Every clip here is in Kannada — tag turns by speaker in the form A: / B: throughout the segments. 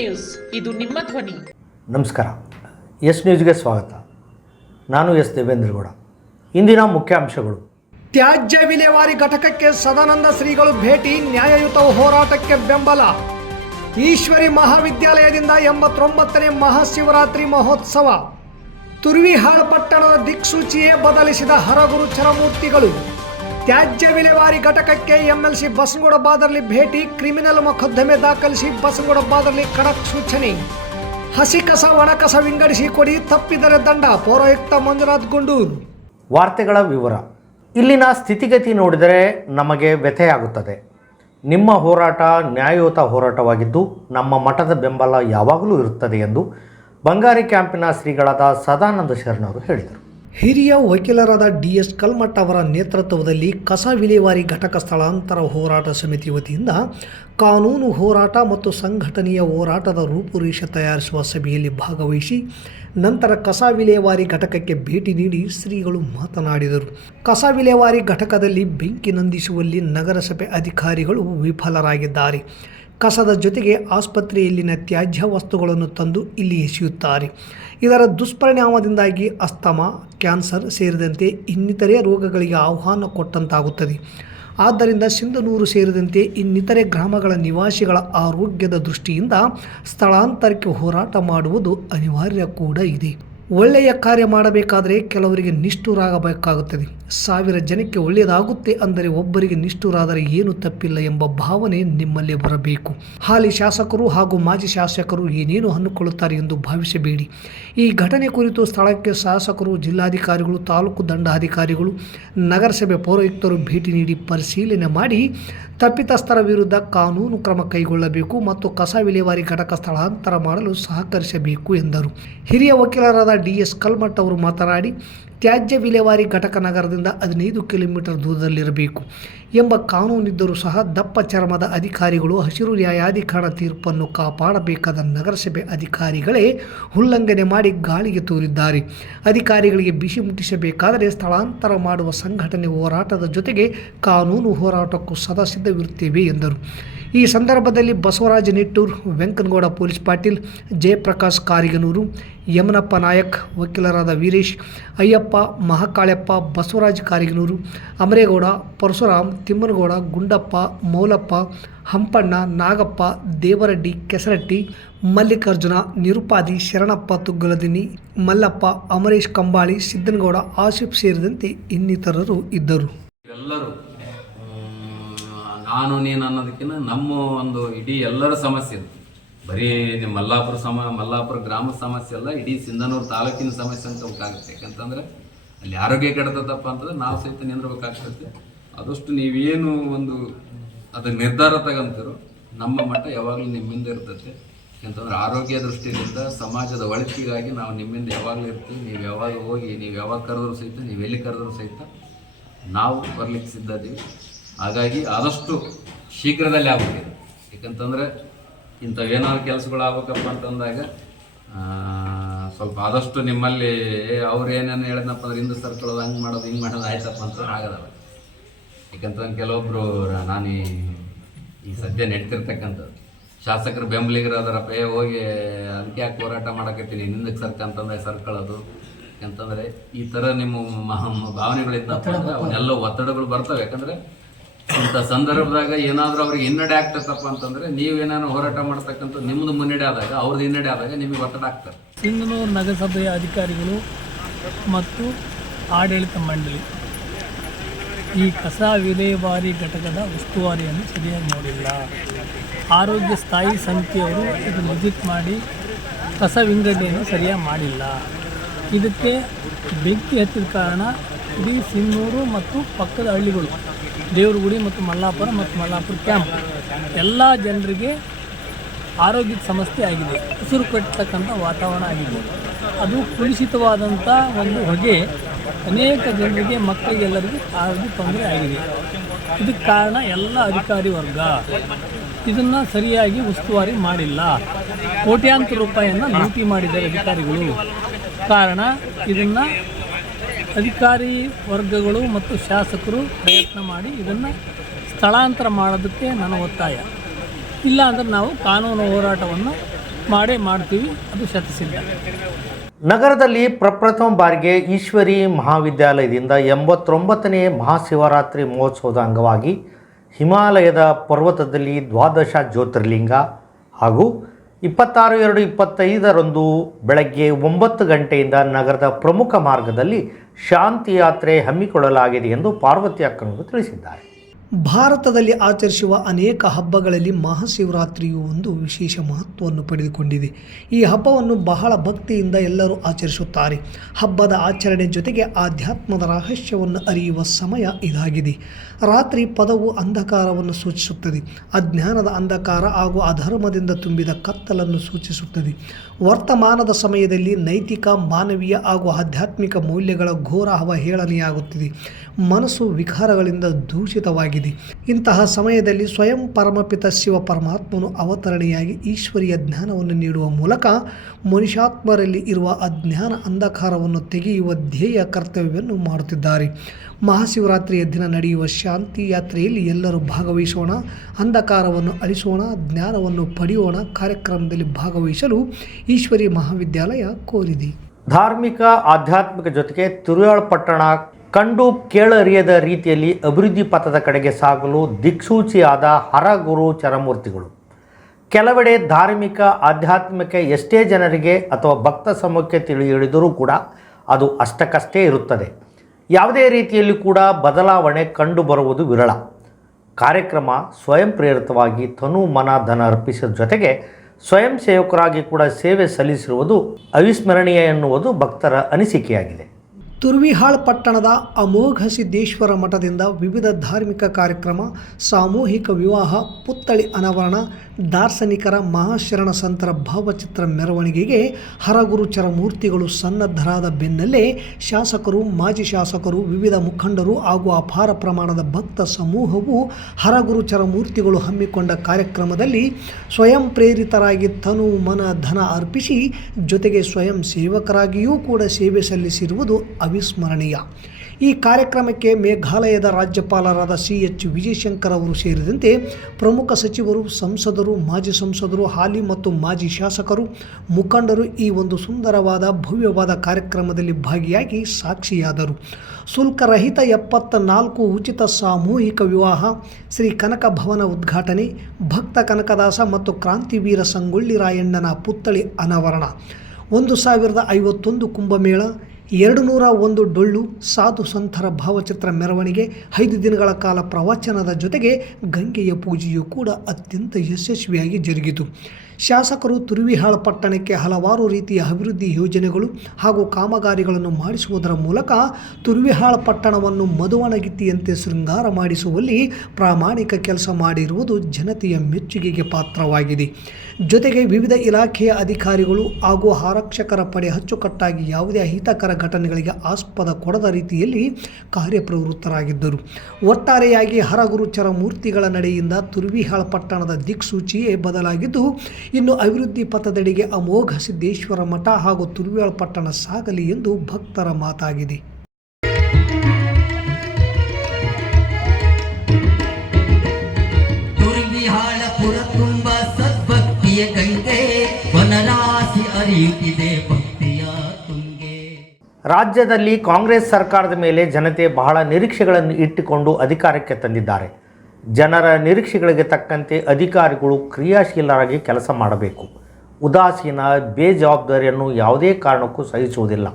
A: ನ್ಯೂಸ್. ಇದು ನಿಮ್ಮ ಧ್ವನಿ.
B: ನಮಸ್ಕಾರ. ಎಸ್ ನ್ಯೂಸ್ಗೆ ಸ್ವಾಗತ. ನಾನು ಎಸ್ ದೇವೇಂದ್ರಗೌಡ. ಇಂದಿನ ಮುಖ್ಯಾಂಶಗಳು
C: ತ್ಯಾಜ್ಯ ವಿಲೇವಾರಿ ಘಟಕಕ್ಕೆ ಸದಾನಂದ ಶ್ರೀಗಳು ಭೇಟಿ ನ್ಯಾಯಯುತ ಹೋರಾಟಕ್ಕೆ ಬೆಂಬಲ. ಈಶ್ವರಿ ಮಹಾವಿದ್ಯಾಲಯದಿಂದ ಎಂಬತ್ತೊಂಬತ್ತನೇ ಮಹಾಶಿವರಾತ್ರಿ ಮಹೋತ್ಸವ. ತುರ್ವಿಹಾಳ್ ಪಟ್ಟಣದ ದಿಕ್ಸೂಚಿಯೇ ಬದಲಿಸಿದ ಹರಗುರು ಚರಮೂರ್ತಿಗಳು. ತ್ಯಾಜ್ಯ ವಿಲೇವಾರಿ ಘಟಕಕ್ಕೆ ಎಂಎಲ್ಸಿ ಬಸನಗೌಡ ಬಾದರ್ಲಿ ಭೇಟಿ, ಕ್ರಿಮಿನಲ್ ಮೊಕದ್ದಮೆ ದಾಖಲಿಸಿ ಬಸನಗೌಡ ಬಾದರ್ಲಿ ಖಡಕ್ ಸೂಚನೆ. ಹಸಿ ಕಸ, ಒಣ ಕಸ ವಿಂಗಡಿಸಿ ಕೊಡಿ, ತಪ್ಪಿದರೆ ದಂಡ, ಪೌರಾಯುಕ್ತ ಮಂಜುನಾಥ್ ಗುಂಡೂರು.
B: ವಾರ್ತೆಗಳ ವಿವರ. ಇಲ್ಲಿನ ಸ್ಥಿತಿಗತಿ ನೋಡಿದರೆ ನಮಗೆ ವ್ಯಥೆಯಾಗುತ್ತದೆ. ನಿಮ್ಮ ಹೋರಾಟ ನ್ಯಾಯಯುತ ಹೋರಾಟವಾಗಿದ್ದು, ನಮ್ಮ ಮಠದ ಬೆಂಬಲ ಯಾವಾಗಲೂ ಇರುತ್ತದೆ ಎಂದು ಬಂಗಾರಿ ಕ್ಯಾಂಪಿನ ಶ್ರೀಗಳಾದ ಸದಾನಂದ ಶರಣರು ಹೇಳಿದರು.
C: ಹಿರಿಯ ವಕೀಲರಾದ ಡಿ ಎಸ್ ಕಲ್ಮಠ್ ಅವರ ನೇತೃತ್ವದಲ್ಲಿ ಕಸ ವಿಲೇವಾರಿ ಘಟಕ ಸ್ಥಳಾಂತರ ಹೋರಾಟ ಸಮಿತಿ ವತಿಯಿಂದ ಕಾನೂನು ಹೋರಾಟ ಮತ್ತು ಸಂಘಟನೆಯ ಹೋರಾಟದ ರೂಪುರೇಷೆ ತಯಾರಿಸುವ ಸಭೆಯಲ್ಲಿ ಭಾಗವಹಿಸಿ ನಂತರ ಕಸ ವಿಲೇವಾರಿ ಘಟಕಕ್ಕೆ ಭೇಟಿ ನೀಡಿ ಶ್ರೀಗಳು ಮಾತನಾಡಿದರು. ಕಸ ವಿಲೇವಾರಿ ಘಟಕದಲ್ಲಿ ಬೆಂಕಿ ನಂದಿಸುವಲ್ಲಿ ನಗರಸಭೆ ಅಧಿಕಾರಿಗಳು ವಿಫಲರಾಗಿದ್ದಾರೆ. ಕಸದ ಜೊತೆಗೆ ಆಸ್ಪತ್ರೆಯಲ್ಲಿನ ತ್ಯಾಜ್ಯ ವಸ್ತುಗಳನ್ನು ತಂದು ಇಲ್ಲಿ ಎಸೆಯುತ್ತಾರೆ. ಇದರ ದುಷ್ಪರಿಣಾಮದಿಂದಾಗಿ ಅಸ್ತಮ, ಕ್ಯಾನ್ಸರ್ ಸೇರಿದಂತೆ ಇನ್ನಿತರೆ ರೋಗಗಳಿಗೆ ಆಹ್ವಾನ ಕೊಟ್ಟಂತಾಗುತ್ತದೆ. ಆದ್ದರಿಂದ ಸಿಂಧನೂರು ಸೇರಿದಂತೆ ಇನ್ನಿತರೆ ಗ್ರಾಮಗಳ ನಿವಾಸಿಗಳ ಆರೋಗ್ಯದ ದೃಷ್ಟಿಯಿಂದ ಸ್ಥಳಾಂತರಕ್ಕೆ ಹೋರಾಟ ಮಾಡುವುದು ಅನಿವಾರ್ಯ ಕೂಡ ಇದೆ. ಒಳ್ಳೆಯ ಕಾರ್ಯ ಮಾಡಬೇಕಾದರೆ ಕೆಲವರಿಗೆ ನಿಷ್ಠುರಾಗಬೇಕಾಗುತ್ತದೆ. ಸಾವಿರ ಜನಕ್ಕೆ ಒಳ್ಳೆಯದಾಗುತ್ತೆ ಅಂದರೆ ಒಬ್ಬರಿಗೆ ನಿಷ್ಠುರಾದರೆ ಏನು ತಪ್ಪಿಲ್ಲ ಎಂಬ ಭಾವನೆ ನಿಮ್ಮಲ್ಲಿ ಬರಬೇಕು. ಹಾಲಿ ಶಾಸಕರು ಹಾಗೂ ಮಾಜಿ ಶಾಸಕರು ಏನೇನು ಹನ್ನುಕೊಳ್ಳುತ್ತಾರೆ ಎಂದು ಭಾವಿಸಬೇಡಿ. ಈ ಘಟನೆ ಕುರಿತು ಸ್ಥಳಕ್ಕೆ ಶಾಸಕರು, ಜಿಲ್ಲಾಧಿಕಾರಿಗಳು, ತಾಲೂಕು ದಂಡಾಧಿಕಾರಿಗಳು, ನಗರಸಭೆ ಪೌರಾಯುಕ್ತರು ಭೇಟಿ ನೀಡಿ ಪರಿಶೀಲನೆ ಮಾಡಿ ತಪ್ಪಿತಸ್ಥರ ವಿರುದ್ಧ ಕಾನೂನು ಕ್ರಮ ಕೈಗೊಳ್ಳಬೇಕು ಮತ್ತು ಕಸ ವಿಲೇವಾರಿ ಘಟಕ ಸ್ಥಳಾಂತರ ಮಾಡಲು ಸಹಕರಿಸಬೇಕು ಎಂದರು. ಹಿರಿಯ ವಕೀಲರಾದ ಡಿ ಎಸ್ ಕಲ್ಮಠ್ ಅವರು ಮಾತನಾಡಿ, ತ್ಯಾಜ್ಯ ವಿಲೇವಾರಿ ಘಟಕ ನಗರದಿಂದ ಹದಿನೈದು ಕಿಲೋಮೀಟರ್ ದೂರದಲ್ಲಿರಬೇಕು ಎಂಬ ಕಾನೂನಿದ್ದರೂ ಸಹ ದಪ್ಪ ಚರ್ಮದ ಅಧಿಕಾರಿಗಳು ಹಸಿರು ನ್ಯಾಯಾಧಿಕರಣ ತೀರ್ಪನ್ನು ಕಾಪಾಡಬೇಕಾದ ನಗರಸಭೆ ಅಧಿಕಾರಿಗಳೇ ಉಲ್ಲಂಘನೆ ಮಾಡಿ ಗಾಳಿಗೆ ತೂರಿದ್ದಾರೆ. ಅಧಿಕಾರಿಗಳಿಗೆ ಬಿಸಿ ಮುಟ್ಟಿಸಬೇಕಾದರೆ ಸ್ಥಳಾಂತರ ಮಾಡುವ ಸಂಘಟನೆ ಹೋರಾಟದ ಜೊತೆಗೆ ಕಾನೂನು ಹೋರಾಟಕ್ಕೂ ಸದಾ ಸಿದ್ಧವಿರುತ್ತೇವೆ ಎಂದರು. ಈ ಸಂದರ್ಭದಲ್ಲಿ ಬಸವರಾಜ ನಿಟ್ಟೂರ್, ವೆಂಕನಗೌಡ ಪೊಲೀಸ್ ಪಾಟೀಲ್, ಜಯಪ್ರಕಾಶ್ ಕಾರಿಗನೂರು, ಯಮನಪ್ಪ ನಾಯಕ್, ವಕೀಲರಾದ ವೀರೇಶ್, ಅಯ್ಯಪ್ಪ, ಮಹಾಕಾಳ್ಯಪ್ಪ, ಬಸವರಾಜ್ ಕಾರಿಗನೂರು, ಅಮರೇಗೌಡ, ಪರಶುರಾಮ್, ತಿಮ್ಮನಗೌಡ, ಗುಂಡಪ್ಪ, ಮೌಲಪ್ಪ, ಹಂಪಣ್ಣ, ನಾಗಪ್ಪ, ದೇವರಡ್ಡಿ, ಕೆಸರಟ್ಟಿ, ಮಲ್ಲಿಕಾರ್ಜುನ, ನಿರುಪಾದಿ, ಶರಣಪ್ಪ ತುಗ್ಗಲದಿನಿ ಮಲ್ಲಪ್ಪ, ಅಮರೇಶ್ ಕಂಬಾಳಿ, ಸಿದ್ದನಗೌಡ ಆಸಿಫ್ ಸೇರಿದಂತೆ ಇನ್ನಿತರರು ಇದ್ದರು.
D: ಎಲ್ಲರೂ ನಾನು ನೀನು ಅನ್ನೋದಕ್ಕಿಂತ ನಮ್ಮ ಒಂದು ಇಡೀ ಎಲ್ಲರ ಸಮಸ್ಯೆ ಇದು ಬರೀ ನಿಮ್ಮ ಮಲ್ಲಾಪುರ ಸಮ, ಮಲ್ಲಾಪುರ ಗ್ರಾಮದ ಸಮಸ್ಯೆ ಅಲ್ಲ, ಇಡೀ ಸಿಂಧನೂರು ತಾಲೂಕಿನ ಸಮಸ್ಯೆ ಅಂತ ಬೇಕಾಗುತ್ತೆ ಯಾಕಂತಂದ್ರೆ ಅಲ್ಲಿ ಆರೋಗ್ಯ ಕೆಡತದಪ್ಪ ಅಂತಂದ್ರೆ ನಾವು ಸಹಿತ ನಿಂದ್ರಬೇಕಾಗ್ತದೆ. ಆದಷ್ಟು ನೀವೇನು ಒಂದು ಅದು ನಿರ್ಧಾರ ತಗೊಂತೀರೋ, ನಮ್ಮ ಮಟ್ಟ ಯಾವಾಗಲೂ ನಿಮ್ಮಿಂದ ಇರ್ತದೆ. ಯಾಕಂತಂದ್ರೆ ಆರೋಗ್ಯ ದೃಷ್ಟಿಯಿಂದ, ಸಮಾಜದ ಒಳಿತಿಗಾಗಿ ನಾವು ನಿಮ್ಮಿಂದ ಯಾವಾಗಲೂ ಇರ್ತೀವಿ. ನೀವು ಯಾವಾಗ ಹೋಗಿ, ನೀವು ಯಾವಾಗ ಕರೆದ್ರು ಸಹಿತ, ನೀವು ಎಲ್ಲಿ ಕರೆದ್ರು ಸಹಿತ ನಾವು ಬರ್ಲಿಕ್ಕೆ ಸಿದ್ಧ ಹಾಗಾಗಿ ಆದಷ್ಟು ಶೀಘ್ರದಲ್ಲಿ ಆಗ್ಬಿಟ್ಟಿದೆ. ಯಾಕಂತಂದ್ರೆ ಇಂಥವೇನಾದ್ರು ಕೆಲಸಗಳು ಆಗ್ಬೇಕಪ್ಪ ಅಂತಂದಾಗ ಸ್ವಲ್ಪ ಆದಷ್ಟು ನಿಮ್ಮಲ್ಲಿ ಅವ್ರು ಏನೇನು ಹೇಳಿದ್ನಪ್ಪ ಅಂದ್ರೆ ಹಿಂದೆ ಸರ್ಕೊಳ್ಳೋದು ಹಂಗೆ ಮಾಡೋದು ಹಿಂಗೆ ಮಾಡೋದು ಆಯ್ತಪ್ಪ ಅಂತ ಆಗೋದಲ್ಲ ಯಾಕಂತಂದ್ರೆ ಕೆಲವೊಬ್ಬರು ನಾನು ಈ- ಸದ್ಯ ನಡೀತಿರ್ತಕ್ಕಂಥದ್ದು. ಶಾಸಕರು ಬೆಂಬಲಿಗರು ಅದರ ಏ ಹೋಗಿ ಅದಕ್ಕೆ ಯಾಕೆ ಹೋರಾಟ ಮಾಡಕತ್ತೀನಿ? ಹಿಂದಕ್ಕೆ ಸರ್ಕ ಅಂತಂದ್ರೆ ಸರ್ಕೊಳ್ಳೋದು ಯಾಕಂತಂದರೆ ಈ ಥರ ನಿಮ್ಮ ಮಹಾ ಭಾವನೆಗಳಿಂದ ಅವನ್ನೆಲ್ಲ ಒತ್ತಡಗಳು ಬರ್ತವೆ. ಯಾಕಂದ್ರೆ ಇಂಥ ಸಂದರ್ಭದಾಗ ಏನಾದರೂ ಅವ್ರಿಗೆ ಹಿನ್ನಡೆ ಆಗ್ತೈತಪ್ಪ ಅಂತಂದ್ರೆ ನೀವೇನಾದ್ರು ಹೋರಾಟ ಮಾಡ್ತಕ್ಕಂಥ ನಿಮ್ಮದು ಮುನ್ನಡೆ ಆದಾಗ ಅವ್ರದ್ದು ಹಿನ್ನಡೆ ಆದಾಗ ನಿಮಗೆ ಒತ್ತಡ ಆಗ್ತಾರೆ
E: ಸಿಂಗನೂರು ನಗರಸಭೆಯ ಅಧಿಕಾರಿಗಳು ಮತ್ತು ಆಡಳಿತ ಮಂಡಳಿ ಈ ಕಸ ವಿಲೇವಾರಿ ಘಟಕದ ಉಸ್ತುವಾರಿಯನ್ನು ಸರಿಯಾಗಿ ನೋಡಿಲ್ಲ. ಆರೋಗ್ಯ ಸ್ಥಾಯಿ ಸಮಿತಿಯವರು ಇದು ವಿಸಿಟ್ ಮಾಡಿ ಕಸ ವಿಂಗಡಣೆಯನ್ನು ಸರಿಯಾಗಿ ಮಾಡಿಲ್ಲ. ಇದಕ್ಕೆ ಬೆಂಕಿ ಹತ್ತಿದ ಕಾರಣ ಇಡೀ ಸಿನ್ನೂರು ಮತ್ತು ಪಕ್ಕದ ಹಳ್ಳಿಗಳು, ದೇವ್ರಗುಡಿ ಮತ್ತು ಮಲ್ಲಾಪುರ ಮತ್ತು ಮಲ್ಲಾಪುರ ಕ್ಯಾಂಪ್. ಎಲ್ಲ ಜನರಿಗೆ ಆರೋಗ್ಯದ ಸಮಸ್ಯೆ ಆಗಿದೆ, ಉಸಿರು ಕಟ್ಟತಕ್ಕಂಥ ವಾತಾವರಣ ಆಗಿದೆ. ಅದು ಕುಲುಷಿತವಾದಂಥ ಒಂದು ಹೊಗೆ ಅನೇಕ ಜನರಿಗೆ ಮಕ್ಕಳಿಗೆಲ್ಲರಿಗೂ ಆರೋಗ್ಯ ತೊಂದರೆ ಆಗಿದೆ. ಇದಕ್ಕೆ ಕಾರಣ ಎಲ್ಲ ಅಧಿಕಾರಿ ವರ್ಗ. ಇದನ್ನು ಸರಿಯಾಗಿ ಉಸ್ತುವಾರಿ ಮಾಡಿಲ್ಲ. ಕೋಟ್ಯಾಂತರ ರೂಪಾಯಿಯನ್ನು ಲೂಟಿ ಮಾಡಿದ್ದಾರೆ ಅಧಿಕಾರಿಗಳು. ಕಾರಣ ಇದನ್ನು ಅಧಿಕಾರಿ ವರ್ಗಗಳು ಮತ್ತು ಶಾಸಕರು ಪ್ರಯತ್ನ ಮಾಡಿ ಇದನ್ನು ಸ್ಥಳಾಂತರ ಮಾಡೋದಕ್ಕೆ ನನ್ನ ಒತ್ತಾಯ. ಇಲ್ಲ ಅಂದ್ರೆ ನಾವು ಕಾನೂನು ಹೋರಾಟವನ್ನು ಮಾಡೇ ಮಾಡ್ತೀವಿ, ಅದು ಶತಸಿದ್ಧ.
B: ನಗರದಲ್ಲಿ ಪ್ರಪ್ರಥಮ ಬಾರಿಗೆ ಈಶ್ವರಿ ಮಹಾವಿದ್ಯಾಲಯದಿಂದ ಎಂಬತ್ತೊಂಬತ್ತನೇ ಮಹಾಶಿವರಾತ್ರಿ ಮಹೋತ್ಸವದ ಅಂಗವಾಗಿ ಹಿಮಾಲಯದ ಪರ್ವತದಲ್ಲಿ ದ್ವಾದಶ ಜ್ಯೋತಿರ್ಲಿಂಗ ಹಾಗೂ ಇಪ್ಪತ್ತಾರು ಎರಡು ಇಪ್ಪತ್ತೈದರಂದು ಬೆಳಗ್ಗೆ ಒಂಬತ್ತು ಗಂಟೆಯಿಂದ ನಗರದ ಪ್ರಮುಖ ಮಾರ್ಗದಲ್ಲಿ ಶಾಂತಿ ಯಾತ್ರೆ ಹಮ್ಮಿಕೊಳ್ಳಲಾಗಿದೆ ಎಂದು ಪಾರ್ವತಿ ಅಕ್ಕನವರು ತಿಳಿಸಿದ್ದಾರೆ.
C: ಭಾರತದಲ್ಲಿ ಆಚರಿಸುವ ಅನೇಕ ಹಬ್ಬಗಳಲ್ಲಿ ಮಹಾಶಿವರಾತ್ರಿಯು ಒಂದು ವಿಶೇಷ ಮಹತ್ವವನ್ನು ಪಡೆದುಕೊಂಡಿದೆ. ಈ ಹಬ್ಬವನ್ನು ಬಹಳ ಭಕ್ತಿಯಿಂದ ಎಲ್ಲರೂ ಆಚರಿಸುತ್ತಾರೆ. ಹಬ್ಬದ ಆಚರಣೆ ಜೊತೆಗೆ ಆಧ್ಯಾತ್ಮದ ರಹಸ್ಯವನ್ನು ಅರಿಯುವ ಸಮಯ ಇದಾಗಿದೆ. ರಾತ್ರಿ ಪದವು ಅಂಧಕಾರವನ್ನು ಸೂಚಿಸುತ್ತದೆ. ಅಜ್ಞಾನದ ಅಂಧಕಾರ ಹಾಗೂ ಅಧರ್ಮದಿಂದ ತುಂಬಿದ ಕತ್ತಲನ್ನು ಸೂಚಿಸುತ್ತದೆ. ವರ್ತಮಾನದ ಸಮಯದಲ್ಲಿ ನೈತಿಕ, ಮಾನವೀಯ ಹಾಗೂ ಆಧ್ಯಾತ್ಮಿಕ ಮೌಲ್ಯಗಳ ಘೋರ ಅವಹೇಳನೆಯಾಗುತ್ತಿದೆ ಮನಸ್ಸು ವಿಕಾರಗಳಿಂದ ದೂಷಿತವಾಗಿದೆ. ಇಂತಹ ಸಮಯದಲ್ಲಿ ಸ್ವಯಂ ಪರಮಪಿತ ಶಿವ ಪರಮಾತ್ಮನು ಅವತರಣೆಯಾಗಿ ಈಶ್ವರಿಯ ಜ್ಞಾನವನ್ನು ನೀಡುವ ಮೂಲಕ ಮನುಷ್ಯಾತ್ಮರಲ್ಲಿ ಇರುವ ಅಜ್ಞಾನ ಅಂಧಕಾರವನ್ನು ತೆಗೆಯುವ ಧ್ಯೇಯ ಕರ್ತವ್ಯವನ್ನು ಮಾಡುತ್ತಿದ್ದಾರೆ. ಮಹಾಶಿವರಾತ್ರಿಯ ದಿನ ನಡೆಯುವ ಶಾಂತಿ ಯಾತ್ರೆಯಲ್ಲಿ ಎಲ್ಲರೂ ಭಾಗವಹಿಸೋಣ, ಅಂಧಕಾರವನ್ನು ಅಳಿಸೋಣ, ಜ್ಞಾನವನ್ನು ಪಡೆಯೋಣ, ಕಾರ್ಯಕ್ರಮದಲ್ಲಿ ಭಾಗವಹಿಸಲು ಈಶ್ವರಿ ಮಹಾವಿದ್ಯಾಲಯ ಕೋರಿದೆ.
B: ಧಾರ್ಮಿಕ, ಆಧ್ಯಾತ್ಮಿಕ ಜೊತೆಗೆ ತಿರುಯಾಳ ಪಟ್ಟಣ ಕಂಡು ಕೇಳರಿಯದ ರೀತಿಯಲ್ಲಿ ಅಭಿವೃದ್ಧಿ ಪಥದ ಕಡೆಗೆ ಸಾಗಲು ದಿಕ್ಸೂಚಿಯಾದ ಹರಗುರು ಚರಮೂರ್ತಿಗಳು. ಕೆಲವೆಡೆ ಧಾರ್ಮಿಕ, ಆಧ್ಯಾತ್ಮಿಕ ಎಷ್ಟೇ ಜನರಿಗೆ ಅಥವಾ ಭಕ್ತ ಸಮೂಹಕ್ಕೆ ತಿಳಿ ಹಿಡಿದರೂ ಕೂಡ ಅದು ಅಷ್ಟಕ್ಕಷ್ಟೇ ಇರುತ್ತದೆ. ಯಾವುದೇ ರೀತಿಯಲ್ಲಿ ಕೂಡ ಬದಲಾವಣೆ ಕಂಡುಬರುವುದು ವಿರಳ. ಕಾರ್ಯಕ್ರಮ ಸ್ವಯಂ ಪ್ರೇರಿತವಾಗಿ ತನು ಮನ ಧನ ಅರ್ಪಿಸಿದ ಜೊತೆಗೆ ಸ್ವಯಂ ಸೇವಕರಾಗಿ ಕೂಡ ಸೇವೆ ಸಲ್ಲಿಸಿರುವುದು ಅವಿಸ್ಮರಣೀಯ ಎನ್ನುವುದು ಭಕ್ತರ ಅನಿಸಿಕೆಯಾಗಿದೆ.
C: ತುರ್ವಿಹಾಳ್ ಪಟ್ಟಣದ ಅಮೋಘ ಸಿದ್ದೇಶ್ವರ ಮಠದಿಂದ ವಿವಿಧ ಧಾರ್ಮಿಕ ಕಾರ್ಯಕ್ರಮ, ಸಾಮೂಹಿಕ ವಿವಾಹ, ಪುತ್ಥಳಿ ಅನಾವರಣ ದಾರ್ಶನಿಕರ ಮಹಾಶರಣ ಸಂತರ ಭಾವಚಿತ್ರ ಮೆರವಣಿಗೆಗೆ ಹರಗುರುಚರ ಮೂರ್ತಿಗಳು ಸನ್ನದ್ಧರಾದ ಬೆನ್ನಲ್ಲೇ ಶಾಸಕರು, ಮಾಜಿ ಶಾಸಕರು, ವಿವಿಧ ಮುಖಂಡರು ಹಾಗೂ ಅಪಾರ ಪ್ರಮಾಣದ ಭಕ್ತ ಸಮೂಹವು ಹರಗುರುಚರ ಮೂರ್ತಿಗಳು ಹಮ್ಮಿಕೊಂಡ ಕಾರ್ಯಕ್ರಮದಲ್ಲಿ ಸ್ವಯಂ ಪ್ರೇರಿತರಾಗಿ ತನು ಮನ ಧನ ಅರ್ಪಿಸಿ ಜೊತೆಗೆ ಸ್ವಯಂ ಸೇವಕರಾಗಿಯೂ ಕೂಡ ಸೇವೆ ಸಲ್ಲಿಸಿರುವುದು ಅವಿಸ್ಮರಣೀಯ. ಈ ಕಾರ್ಯಕ್ರಮಕ್ಕೆ ಮೇಘಾಲಯದ ರಾಜ್ಯಪಾಲರಾದ ಸಿ ಎಚ್ ವಿಜಯಶಂಕರ್ ಅವರು ಸೇರಿದಂತೆ ಪ್ರಮುಖ ಸಚಿವರು, ಸಂಸದರು, ಮಾಜಿ ಸಂಸದರು, ಹಾಲಿ ಮತ್ತು ಮಾಜಿ ಶಾಸಕರು, ಮುಖಂಡರು ಈ ಒಂದು ಸುಂದರವಾದ, ಭವ್ಯವಾದ ಕಾರ್ಯಕ್ರಮದಲ್ಲಿ ಭಾಗಿಯಾಗಿ ಸಾಕ್ಷಿಯಾದರು. ಶುಲ್ಕರಹಿತ ಎಪ್ಪತ್ತ ನಾಲ್ಕು ಉಚಿತ ಸಾಮೂಹಿಕ ವಿವಾಹ, ಶ್ರೀ ಕನಕ ಭವನ ಉದ್ಘಾಟನೆ, ಭಕ್ತ ಕನಕದಾಸ ಮತ್ತು ಕ್ರಾಂತಿವೀರ ಸಂಗೊಳ್ಳಿ ರಾಯಣ್ಣನ ಪುತ್ಥಳಿ ಅನಾವರಣ. ಒಂದು ಸಾವಿರದ ಐವತ್ತೊಂದು ಕುಂಭಮೇಳ ಎರಡು ನೂರ ಒಂದು ಡೊಳ್ಳು ಸಾಧು ಸಂತರ ಭಾವಚಿತ್ರ ಮೆರವಣಿಗೆ ಐದು ದಿನಗಳ ಕಾಲ ಪ್ರವಚನದ ಜೊತೆಗೆ ಗಂಗೆಯ ಪೂಜೆಯು ಕೂಡ ಅತ್ಯಂತ ಯಶಸ್ವಿಯಾಗಿ ಜರುಗಿತು. ಶಾಸಕರು ತುರುವಿಹಾಳ ಪಟ್ಟಣಕ್ಕೆ ಹಲವಾರು ರೀತಿಯ ಅಭಿವೃದ್ಧಿ ಯೋಜನೆಗಳು ಹಾಗೂ ಕಾಮಗಾರಿಗಳನ್ನು ಮಾಡಿಸುವುದರ ಮೂಲಕ ತುರುವಿಹಾಳ ಪಟ್ಟಣವನ್ನು ಮಧುವಣಗಿತ್ತಿಯಂತೆ ಶೃಂಗಾರ ಮಾಡಿಸುವಲ್ಲಿ ಪ್ರಾಮಾಣಿಕ ಕೆಲಸ ಮಾಡಿರುವುದು ಜನತೆಯ ಮೆಚ್ಚುಗೆಗೆ ಪಾತ್ರವಾಗಿದೆ. ಜೊತೆಗೆ ವಿವಿಧ ಇಲಾಖೆಯ ಅಧಿಕಾರಿಗಳು ಹಾಗೂ ಆರಕ್ಷಕರ ಪಡೆ ಅಚ್ಚುಕಟ್ಟಾಗಿ ಯಾವುದೇ ಅಹಿತಕರ ಘಟನೆಗಳಿಗೆ ಆಸ್ಪದ ಕೊಡದ ರೀತಿಯಲ್ಲಿ ಕಾರ್ಯಪ್ರವೃತ್ತರಾಗಿದ್ದರು. ಒಟ್ಟಾರೆಯಾಗಿ ಹರಗುರುಚರ ಮೂರ್ತಿಗಳ ನಡೆಯಿಂದ ತುರ್ವಿಹಾಳ ಪಟ್ಟಣದ ದಿಕ್ಸೂಚಿಯೇ ಬದಲಾಗಿದ್ದು ಇನ್ನು ಅಭಿವೃದ್ಧಿ ಪಥದಡಿಗೆ ಅಮೋಘ ಸಿದ್ದೇಶ್ವರ ಮಠ ಹಾಗೂ ತುರುವೇಳ ಪಟ್ಟಣ ಸಾಗಲಿ ಎಂದು ಭಕ್ತರ ಮಾತಾಗಿದೆ.
B: ರಾಜ್ಯದಲ್ಲಿ ಕಾಂಗ್ರೆಸ್ ಸರ್ಕಾರದ ಮೇಲೆ ಜನತೆ ಬಹಳ ನಿರೀಕ್ಷೆಗಳನ್ನು ಇಟ್ಟುಕೊಂಡು ಅಧಿಕಾರಕ್ಕೆ ತಂದಿದ್ದಾರೆ. ಜನರ ನಿರೀಕ್ಷೆಗಳಿಗೆ ತಕ್ಕಂತೆ ಅಧಿಕಾರಿಗಳು ಕ್ರಿಯಾಶೀಲರಾಗಿ ಕೆಲಸ ಮಾಡಬೇಕು. ಉದಾಸೀನ, ಬೇಜವಾಬ್ದಾರಿಯನ್ನು ಯಾವುದೇ ಕಾರಣಕ್ಕೂ ಸಹಿಸುವುದಿಲ್ಲ.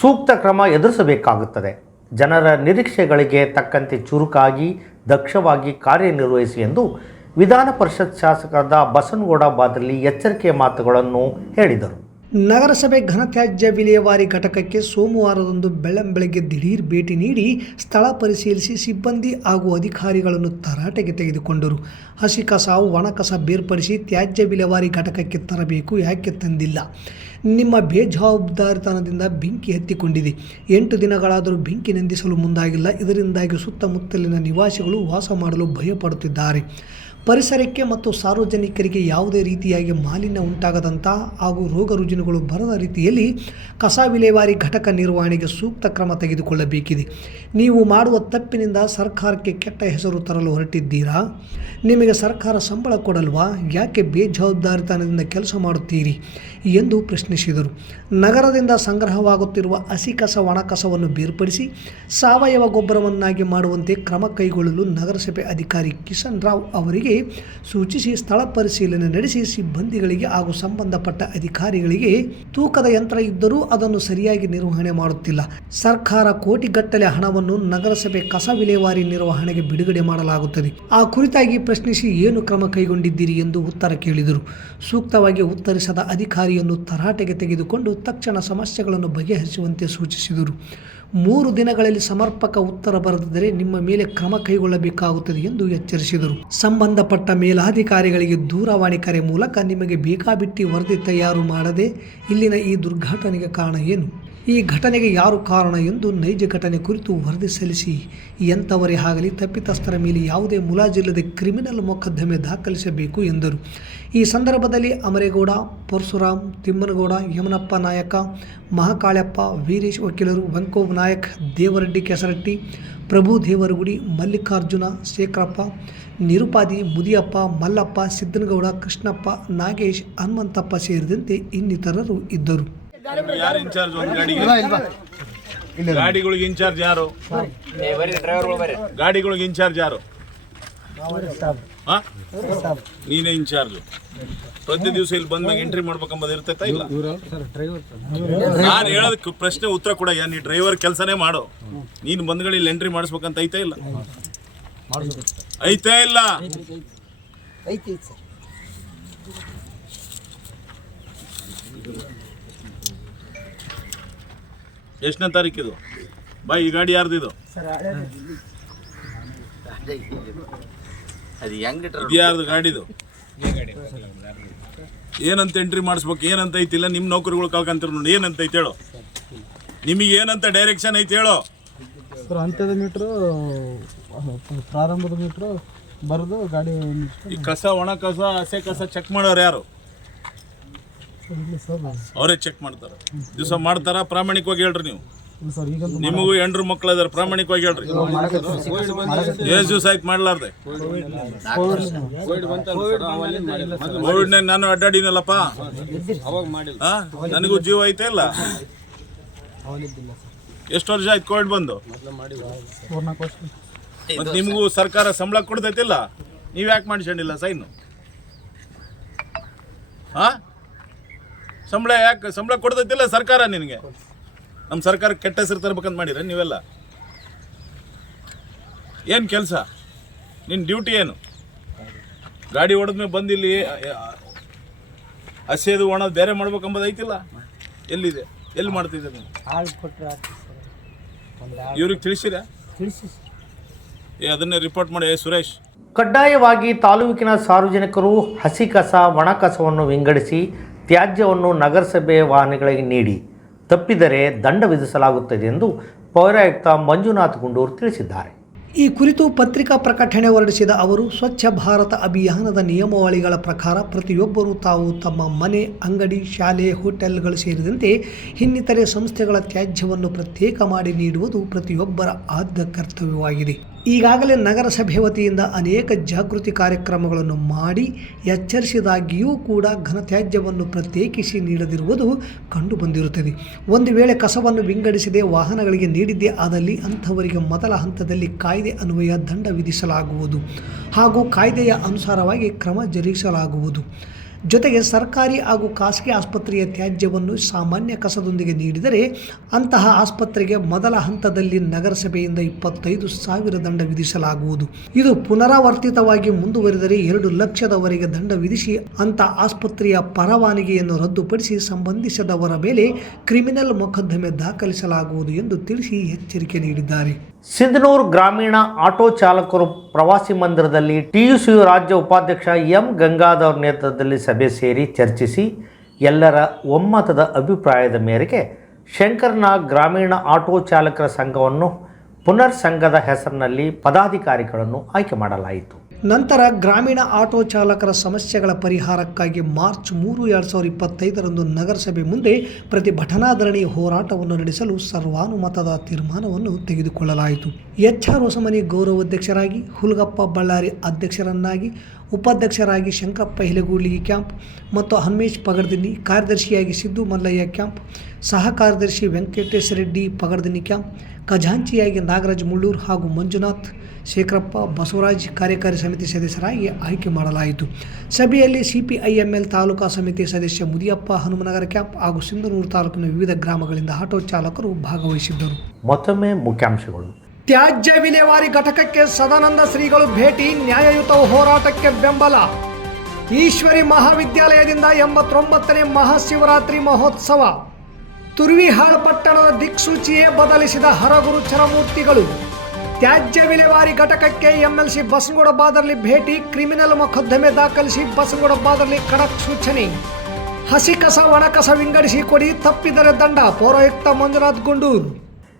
B: ಸೂಕ್ತ ಕ್ರಮ ಎದುರಿಸಬೇಕಾಗುತ್ತದೆ. ಜನರ ನಿರೀಕ್ಷೆಗಳಿಗೆ ತಕ್ಕಂತೆ ಚುರುಕಾಗಿ, ದಕ್ಷವಾಗಿ ಕಾರ್ಯನಿರ್ವಹಿಸಿ ಎಂದು ವಿಧಾನ ಪರಿಷತ್ ಶಾಸಕರಾದ ಬಸನಗೌಡ ಬಾದಲ್ಲಿ ಎಚ್ಚರಿಕೆಯ ಮಾತುಗಳನ್ನು ಹೇಳಿದರು.
C: ನಗರಸಭೆ ಘನತ್ಯಾಜ್ಯ ವಿಲೇವಾರಿ ಘಟಕಕ್ಕೆ ಸೋಮವಾರದಂದು ಬೆಳ್ಳಂಬೆಳಗ್ಗೆ ದಿಢೀರ್ ಭೇಟಿ ನೀಡಿ ಸ್ಥಳ ಪರಿಶೀಲಿಸಿ ಸಿಬ್ಬಂದಿ ಹಾಗೂ ಅಧಿಕಾರಿಗಳನ್ನು ತರಾಟೆಗೆ ತೆಗೆದುಕೊಂಡರು. ಹಸಿ ಕಸ ಒಣಕಸ ಬೇರ್ಪಡಿಸಿ ತ್ಯಾಜ್ಯ ವಿಲೇವಾರಿ ಘಟಕಕ್ಕೆ ತರಬೇಕು ಯಾಕೆ ತಂದಿಲ್ಲ? ನಿಮ್ಮ ಬೇಜವಾಬ್ದಾರಿತನದಿಂದ ಬೆಂಕಿ ಹತ್ತಿಕೊಂಡಿದೆ. ಎಂಟು ದಿನಗಳಾದರೂ ಬೆಂಕಿ ನಂದಿಸಲು ಮುಂದಾಗಿಲ್ಲ. ಇದರಿಂದಾಗಿ ಸುತ್ತಮುತ್ತಲಿನ ನಿವಾಸಿಗಳು ವಾಸ ಮಾಡಲು ಭಯಪಡುತ್ತಿದ್ದಾರೆ. ಪರಿಸರಕ್ಕೆ ಮತ್ತು ಸಾರ್ವಜನಿಕರಿಗೆ ಯಾವುದೇ ರೀತಿಯಾಗಿ ಮಾಲಿನ್ಯ ಉಂಟಾಗದಂಥ ಹಾಗೂ ರೋಗ ರುಜಿನಗಳು ಬರದ ರೀತಿಯಲ್ಲಿ ಕಸ ವಿಲೇವಾರಿ ಘಟಕ ನಿರ್ವಹಣೆಗೆ ಸೂಕ್ತ ಕ್ರಮ ತೆಗೆದುಕೊಳ್ಳಬೇಕಿದೆ. ನೀವು ಮಾಡುವ ತಪ್ಪಿನಿಂದ ಸರ್ಕಾರಕ್ಕೆ ಕೆಟ್ಟ ಹೆಸರು ತರಲು ಹೊರಟಿದ್ದೀರಾ? ನಿಮಗೆ ಸರ್ಕಾರ ಸಂಬಳ ಕೊಡಲ್ವಾ? ಯಾಕೆ ಬೇಜವಾಬ್ದಾರಿತನದಿಂದ ಕೆಲಸ ಮಾಡುತ್ತೀರಿ? ಎಂದು ಪ್ರಶ್ನಿಸಿದರು. ನಗರದಿಂದ ಸಂಗ್ರಹವಾಗುತ್ತಿರುವ ಹಸಿ ಕಸ, ಒಣ ಕಸವನ್ನು ಬೇರ್ಪಡಿಸಿ ಸಾವಯವ ಗೊಬ್ಬರವನ್ನಾಗಿ ಮಾಡುವಂತೆ ಕ್ರಮ ಕೈಗೊಳ್ಳಲು ನಗರಸಭೆ ಅಧಿಕಾರಿ ಕಿಶನ್ ರಾವ್ ಅವರಿಗೆ ಸೂಚಿಸಿ ಸ್ಥಳ ಪರಿಶೀಲನೆ ನಡೆಸಿ ಸಿಬ್ಬಂದಿಗಳಿಗೆ ಹಾಗೂ ಸಂಬಂಧಪಟ್ಟ ಅಧಿಕಾರಿಗಳಿಗೆ ತೂಕದ ಯಂತ್ರ ಇದ್ದರೂ ಅದನ್ನು ಸರಿಯಾಗಿ ನಿರ್ವಹಣೆ ಮಾಡುತ್ತಿಲ್ಲ. ಸರ್ಕಾರ ಕೋಟಿಗಟ್ಟಲೆ ಹಣವನ್ನು ನಗರಸಭೆ ಕಸ ವಿಲೇವಾರಿ ನಿರ್ವಹಣೆಗೆ ಬಿಡುಗಡೆ ಮಾಡಲಾಗುತ್ತದೆ. ಆ ಕುರಿತಾಗಿ ಪ್ರಶ್ನಿಸಿ ಏನು ಕ್ರಮ ಕೈಗೊಂಡಿದ್ದೀರಿ ಎಂದು ಉತ್ತರ ಕೇಳಿದರು. ಸೂಕ್ತವಾಗಿ ಉತ್ತರಿಸದ ಅಧಿಕಾರಿಯನ್ನು ತರಾಟೆಗೆ ತೆಗೆದುಕೊಂಡು ತಕ್ಷಣ ಸಮಸ್ಯೆಗಳನ್ನು ಬಗೆಹರಿಸುವಂತೆ ಸೂಚಿಸಿದರು. ಮೂರು ದಿನಗಳಲ್ಲಿ ಸಮರ್ಪಕ ಉತ್ತರ ಬರೆದಿದ್ದರೆ ನಿಮ್ಮ ಮೇಲೆ ಕ್ರಮ ಕೈಗೊಳ್ಳಬೇಕಾಗುತ್ತದೆ ಎಂದು ಎಚ್ಚರಿಸಿದರು. ಸಂಬಂಧಪಟ್ಟ ಮೇಲಾಧಿಕಾರಿಗಳಿಗೆ ದೂರವಾಣಿ ಕರೆ ಮೂಲಕ ನಿಮಗೆ ಬೇಕಾಬಿಟ್ಟಿ ವರದಿ ತಯಾರು ಮಾಡದೆ ಇಲ್ಲಿನ ಈ ದುರ್ಘಟನೆಗೆ ಕಾರಣ ಏನು? ಈ ಘಟನೆಗೆ ಯಾರು ಕಾರಣ ಎಂದು ನೈಜ ಘಟನೆ ಕುರಿತು ವರದಿ ಸಲ್ಲಿಸಿ, ಎಂಥವರೇ ಆಗಲಿ ತಪ್ಪಿತಸ್ಥರ ಮೇಲೆ ಯಾವುದೇ ಮುಲಾಜಿಲ್ಲದೆ ಕ್ರಿಮಿನಲ್ ಮೊಕದ್ದಮೆ ದಾಖಲಿಸಬೇಕು ಎಂದರು. ಈ ಸಂದರ್ಭದಲ್ಲಿ ಅಮರೇಗೌಡ, ಪರಶುರಾಮ್, ತಿಮ್ಮನಗೌಡ, ಯಮನಪ್ಪ ನಾಯಕ, ಮಹಾಕಾಳ್ಯಪ್ಪ, ವೀರೇಶ್ ವಕೀಲರು, ವೆಂಕೋಬ್ ನಾಯಕ್, ದೇವರೆಡ್ಡಿ ಕೆಸರಟ್ಟಿ, ಪ್ರಭು ದೇವರಗುಡಿ, ಮಲ್ಲಿಕಾರ್ಜುನ, ಶೇಖರಪ್ಪ, ನಿರುಪಾದಿ ಮುದಿಯಪ್ಪ, ಮಲ್ಲಪ್ಪ, ಸಿದ್ದನಗೌಡ, ಕೃಷ್ಣಪ್ಪ, ನಾಗೇಶ್, ಹನುಮಂತಪ್ಪ ಸೇರಿದಂತೆ ಇನ್ನಿತರರು ಇದ್ದರು.
F: ಯಾರು ಇನ್ಚಾರ್ಜ್ ಒಂದು ಗಾಡಿಗೆ ಗಾಡಿಗಳಿಗೆ ಇನ್ಚಾರ್ಜ್ ಯಾರು ಗಾಡಿಗಳಿಗೆ ಇನ್ಚಾರ್ಜ್ ಯಾರು ಹಾ? ನೀನೇ ಇನ್ಚಾರ್ಜ್ ಪ್ರತಿ ದಿವಸ ಇಲ್ಲಿ ಬಂದಾಗ ಎಂಟ್ರಿ ಮಾಡ್ಬೇಕಂಬುದು ಇರ್ತೈತ ಇಲ್ಲ ನಾನು ಹೇಳೋದಕ್ಕೆ ಪ್ರಶ್ನೆ ಉತ್ತರ ಕೂಡ ನೀ ಡ್ರೈವರ್ ಕೆಲಸನೇ ಮಾಡು ನೀನು ಬಂದ್ಗಳು ಇಲ್ಲಿ ಎಂಟ್ರಿ ಮಾಡಿಸ್ಬೇಕಂತ ಐತೆ ಇಲ್ಲ ಐತೆ ಇಲ್ಲ ಎಷ್ಟನೇ ತಾರೀಕು ಇದು? ಬಾಯ್ ಈ ಗಾಡಿ ಯಾರ್ದಿದು ಇದು? ಯಾರ್ದು ಗಾಡಿದು? ಏನಂತ ಎಂಟ್ರಿ ಮಾಡಿಸ್ಬೇಕು ಏನಂತ ಐತಿಲ್ಲ ನಿಮ್ಮ ನೌಕರಿಗಳು ಕಳ್ಕೊಂತೀರ ನೋಡಿ ಏನಂತ ಐತೆ ಹೇಳು. ನಿಮಗೆ ಏನಂತ ಡೈರೆಕ್ಷನ್ ಐತೆ ಹೇಳು.
G: ಸರ್ ಅಂತ್ಯದ ಮೀಟ್ರು ಪ್ರಾರಂಭದ ಮೀಟ್ರು ಬರೆದು ಗಾಡಿ
F: ಈ ಕಸ ಒಣ ಕಸ ಹಸೆ ಕಸ ಚೆಕ್ ಮಾಡೋರು ಯಾರು? ಅವರೇ ಚೆಕ್ ಮಾಡ್ತಾರೆ. ದಿವಸ ಮಾಡ್ತಾರ, ಪ್ರಾಮಾಣಿಕವಾಗಿ ಹೇಳ್ರಿ ನೀವು. ನಿಮಗೂ ಎಂಡ್ರು ಮಕ್ಕಳು ಇದಾರೆ, ಪ್ರಾಮಾಣಿಕವಾಗಿ ಹೇಳ್ರಿ. ಎಷ್ಟು ದಿವಸ ಆಯ್ತು ಮಾಡ್ಲಾರ್ದೆ. ಕೋವಿಡ್ ನಾನು ಅಡ್ಡಾಡಿನಲ್ಲಪ್ಪ? ನನಗೂ ಜೀವ ಐತೆ ಇಲ್ಲ. ಎಷ್ಟು ವರ್ಷ ಆಯ್ತು ಕೋವಿಡ್ ಬಂದು? ಮತ್ತೆ ನಿಮಗೂ ಸರ್ಕಾರ ಸಂಬಳ ಕೊಡ್ತೈತಿಲ್ಲ? ನೀವು ಯಾಕೆ ಮಾಡಿಸ್ಕೊಂಡಿಲ್ಲ ಸೈನು? ಹಾ ಸಂಬಳ ಯಾಕೆ ಸಂಬಳ ಕೊಡ್ತೈತಿಲ್ಲ ಸರ್ಕಾರ ನಿನಗೆ? ನಮ್ಮ ಸರ್ಕಾರ ಕೆಟ್ಟ ಹೆಸರು ತರ್ಬೇಕಂತ ಮಾಡಿರ ನೀವೆಲ್ಲ? ಏನು ಕೆಲಸ? ನಿನ್ನ ಡ್ಯೂಟಿ ಏನು? ಗಾಡಿ ಹೊಡೆದ್ಮೇಲೆ ಬಂದು ಇಲ್ಲಿ ಹಸೆದು ಒಣದು ಬೇರೆ ಮಾಡ್ಬೇಕಂಬುದು ಐತಿಲ್ಲ? ಎಲ್ಲಿದೆ? ಎಲ್ಲಿ ಮಾಡ್ತಿದ್ದೆ ನೀವು? ಇವ್ರಿಗೆ ತಿಳಿಸಿರ? ಏ ಅದನ್ನೇ ರಿಪೋರ್ಟ್ ಮಾಡಿ. ಸುರೇಶ್.
B: ಕಡ್ಡಾಯವಾಗಿ ತಾಲೂಕಿನ ಸಾರ್ವಜನಿಕರು ಹಸಿ ಕಸ ಒಣ ಕಸವನ್ನು ವಿಂಗಡಿಸಿ ತ್ಯಾಜ್ಯವನ್ನು ನಗರಸಭೆ ವಾಹನಗಳಿಗೆ ನೀಡಿ ತಪ್ಪಿದರೆ ದಂಡ ವಿಧಿಸಲಾಗುತ್ತದೆ ಎಂದು ಪೌರಾಯುಕ್ತ ಮಂಜುನಾಥ್ ಗುಂಡೂರು ತಿಳಿಸಿದ್ದಾರೆ.
C: ಈ ಕುರಿತು ಪತ್ರಿಕಾ ಪ್ರಕಟಣೆ ಹೊರಡಿಸಿದ ಅವರು, ಸ್ವಚ್ಛ ಭಾರತ ಅಭಿಯಾನದ ನಿಯಮಾವಳಿಗಳ ಪ್ರಕಾರ ಪ್ರತಿಯೊಬ್ಬರೂ ತಾವು ತಮ್ಮ ಮನೆ, ಅಂಗಡಿ, ಶಾಲೆ, ಹೋಟೆಲ್ಗಳು ಸೇರಿದಂತೆ ಇನ್ನಿತರೆ ಸಂಸ್ಥೆಗಳ ತ್ಯಾಜ್ಯವನ್ನು ಪ್ರತ್ಯೇಕ ಮಾಡಿ ನೀಡುವುದು ಪ್ರತಿಯೊಬ್ಬರ ಆದ್ಯ ಕರ್ತವ್ಯವಾಗಿದೆ. ಈಗಾಗಲೇ ನಗರಸಭೆ ವತಿಯಿಂದ ಅನೇಕ ಜಾಗೃತಿ ಕಾರ್ಯಕ್ರಮಗಳನ್ನು ಮಾಡಿ ಎಚ್ಚರಿಸಿದಾಗಿಯೂ ಕೂಡ ಘನತ್ಯಾಜ್ಯವನ್ನು ಪ್ರತ್ಯೇಕಿಸಿ ನೀಡದಿರುವುದು ಕಂಡುಬಂದಿರುತ್ತದೆ. ಒಂದು ವೇಳೆ ಕಸವನ್ನು ವಿಂಗಡಿಸದೆ ವಾಹನಗಳಿಗೆ ನೀಡಿದ್ದೇ ಆದಲ್ಲಿ ಅಂಥವರಿಗೆ ಮೊದಲ ಹಂತದಲ್ಲಿ ಕಾಯ್ದೆ ಅನ್ವಯ ದಂಡ ವಿಧಿಸಲಾಗುವುದು ಹಾಗೂ ಕಾಯ್ದೆಯ ಅನುಸಾರವಾಗಿ ಕ್ರಮ ಜರುಗಿಸಲಾಗುವುದು. ಜೊತೆಗೆ ಸರ್ಕಾರಿ ಹಾಗೂ ಖಾಸಗಿ ಆಸ್ಪತ್ರೆಯ ತ್ಯಾಜ್ಯವನ್ನು ಸಾಮಾನ್ಯ ಕಸದೊಂದಿಗೆ ನೀಡಿದರೆ ಅಂತಹ ಆಸ್ಪತ್ರೆಗೆ ಮೊದಲ ಹಂತದಲ್ಲಿ ನಗರಸಭೆಯಿಂದ ಇಪ್ಪತ್ತೈದು ಸಾವಿರ ದಂಡ ವಿಧಿಸಲಾಗುವುದು. ಇದು ಪುನರಾವರ್ತಿತವಾಗಿ ಮುಂದುವರಿದರೆ ಎರಡು ಲಕ್ಷದವರೆಗೆ ದಂಡ ವಿಧಿಸಿ ಅಂತಹ ಆಸ್ಪತ್ರೆಯ ಪರವಾನಗಿಯನ್ನು ರದ್ದುಪಡಿಸಿ ಸಂಬಂಧಿಸಿದವರ ಮೇಲೆ ಕ್ರಿಮಿನಲ್ ಮೊಕದ್ದಮೆ ದಾಖಲಿಸಲಾಗುವುದು ಎಂದು ತಿಳಿಸಿ ಎಚ್ಚರಿಕೆ ನೀಡಿದ್ದಾರೆ.
B: ಸಿಂಧನೂರು ಗ್ರಾಮೀಣ ಆಟೋ ಚಾಲಕರು ಪ್ರವಾಸಿ ಮಂದಿರದಲ್ಲಿ ಟಿ ಯೂಸಿ ಯು ರಾಜ್ಯ ಉಪಾಧ್ಯಕ್ಷ ಎಂ ಗಂಗಾಧರ್ ನೇತೃತ್ವದಲ್ಲಿ ಸಭೆ ಸೇರಿ ಚರ್ಚಿಸಿ ಎಲ್ಲರ ಒಮ್ಮತದ ಅಭಿಪ್ರಾಯದ ಮೇರೆಗೆ ಶಂಕರ್ನಾಗ್ ಗ್ರಾಮೀಣ ಆಟೋ ಚಾಲಕರ ಸಂಘವನ್ನು ಪುನರ್ ಸಂಘದ ಹೆಸರಿನಲ್ಲಿ ಪದಾಧಿಕಾರಿಗಳನ್ನು ಆಯ್ಕೆ ಮಾಡಲಾಯಿತು.
C: ನಂತರ ಗ್ರಾಮೀಣ ಆಟೋ ಚಾಲಕರ ಸಮಸ್ಯೆಗಳ ಪರಿಹಾರಕ್ಕಾಗಿ ಮಾರ್ಚ್ ಮೂರು, ಎರಡು ಸಾವಿರದ ಇಪ್ಪತ್ತೈದರಂದು ನಗರಸಭೆ ಮುಂದೆ ಪ್ರತಿಭಟನಾ ಧರಣಿ ಹೋರಾಟವನ್ನು ನಡೆಸಲು ಸರ್ವಾನುಮತದ ತೀರ್ಮಾನವನ್ನು ತೆಗೆದುಕೊಳ್ಳಲಾಯಿತು. ಎಚ್ ಆರ್ ಹೊಸಮನಿ ಗೌರವಾಧ್ಯಕ್ಷರಾಗಿ, ಹುಲ್ಗಪ್ಪ ಬಳ್ಳಾರಿ ಅಧ್ಯಕ್ಷರನ್ನಾಗಿ ಉಪಾಧ್ಯಕ್ಷರಾಗಿ ಶಂಕಪ್ಪ ಹಿಲಗೂಳಿಗಿ ಕ್ಯಾಂಪ್ ಮತ್ತು ಹಮೇಶ್ ಪಗಡ್ದಿನ್ನಿ ಕಾರ್ಯದರ್ಶಿಯಾಗಿ ಸಿದ್ದು ಮಲ್ಲಯ್ಯ ಕ್ಯಾಂಪ್ ಸಹ ಕಾರ್ಯದರ್ಶಿ ವೆಂಕಟೇಶ ರೆಡ್ಡಿ ಪಗಡ್ದಿನಿ ಕ್ಯಾಂಪ್, ಖಜಾಂಚಿಯಾಗಿ ನಾಗರಾಜ್ ಮುಳ್ಳೂರ್ ಹಾಗೂ ಮಂಜುನಾಥ್ ಶೇಖರಪ್ಪ ಬಸವರಾಜ್ ಕಾರ್ಯಕಾರಿ ಸಮಿತಿ ಸದಸ್ಯರಾಗಿ ಆಯ್ಕೆ ಮಾಡಲಾಯಿತು. ಸಭೆಯಲ್ಲಿ ಸಿಪಿಐಎಂಎಲ್ ತಾಲೂಕಾ ಸಮಿತಿ ಸದಸ್ಯ ಮುದಿಯಪ್ಪ ಹನುಮನಗರ ಕ್ಯಾಂಪ್ ಹಾಗೂ ಸಿಂಧನೂರು ತಾಲೂಕಿನ ವಿವಿಧ ಗ್ರಾಮಗಳಿಂದ ಆಟೋ ಚಾಲಕರು ಭಾಗವಹಿಸಿದ್ದರು.
B: ಮತ್ತೊಮ್ಮೆ ಮುಖ್ಯಾಂಶಗಳು.
C: ತ್ಯಾಜ್ಯ ವಿಲೇವಾರಿ ಘಟಕಕ್ಕೆ ಸದಾನಂದ ಶ್ರೀಗಳು ಭೇಟಿ, ನ್ಯಾಯಯುತ ಹೋರಾಟಕ್ಕೆ ಬೆಂಬಲ. ಈಶ್ವರಿ ಮಹಾವಿದ್ಯಾಲಯದಿಂದ ಎಂಬತ್ತೊಂಬತ್ತನೇ ಮಹಾಶಿವರಾತ್ರಿ ಮಹೋತ್ಸವ. ತುರ್ವಿಹಾಳ್ ಪಟ್ಟಣದ ದಿಕ್ಸೂಚಿಯೇ ಬದಲಿಸಿದ ಹರಗುರು ಚರಮೂರ್ತಿಗಳು. ತ್ಯಾಜ್ಯ ವಿಲೇವಾರಿ ಘಟಕಕ್ಕೆ ಎಂಎಲ್ಸಿ ಬಸನಗೌಡ ಬಾದರ್ಲಿ ಭೇಟಿ, ಕ್ರಿಮಿನಲ್ ಮೊಕದ್ದಮೆ ದಾಖಲಿಸಿ ಬಸನಗೌಡ ಬಾದರ್ಲಿ ಖಡಕ್ ಸೂಚನೆ. ಹಸಿ ಕಸ ಒಣ ಕಸ ವಿಂಗಡಿಸಿ ಕೊಡಿ, ತಪ್ಪಿದರೆ ದಂಡ. ಪೌರಾಯುಕ್ತ ಮಂಜುನಾಥ್ ಗುಂಡೂರು.